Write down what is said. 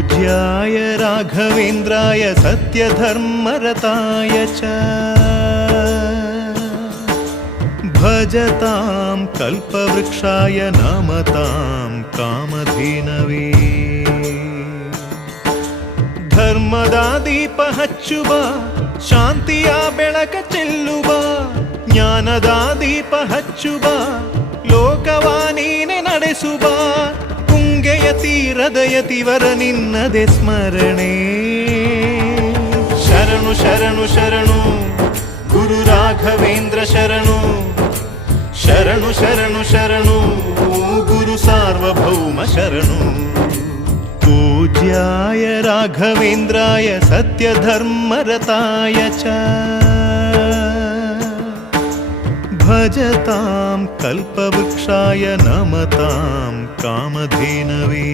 पूज्याय राघवेन्द्राय सत्यधर्मरताय च भजतां कल्पवृक्षाय नमतां कामधेनवे ಧರ್ಮದ ದೀಪ ಹಚ್ಚುವ ಶಾಂತಿಯ ಬೆಳಕ ಚೆಲ್ಲುವ ಜ್ಞಾನದ ದೀಪ ಹಚ್ಚುವ ಲೋಕವ ನೀನೆ ನಡೆಸುವ ತುಂಗೆಯ ತೀರದ ಯತಿವರ ನಿನ್ನದೆ ಸ್ಮರಣೆ ಶರಣು ಶರಣು ಶರಣು ಗುರು ರಾಘವೇಂದ್ರ ಶರಣು ಶರಣು ಶರಣು ಶರಣು ಗುರು ಸಾರ್ವಭೌಮ ಶರಣು पूज्याय राघवेन्द्राय सत्यधर्मरताय च भजतां कल्पवृक्षाय नमतां कामधेनवे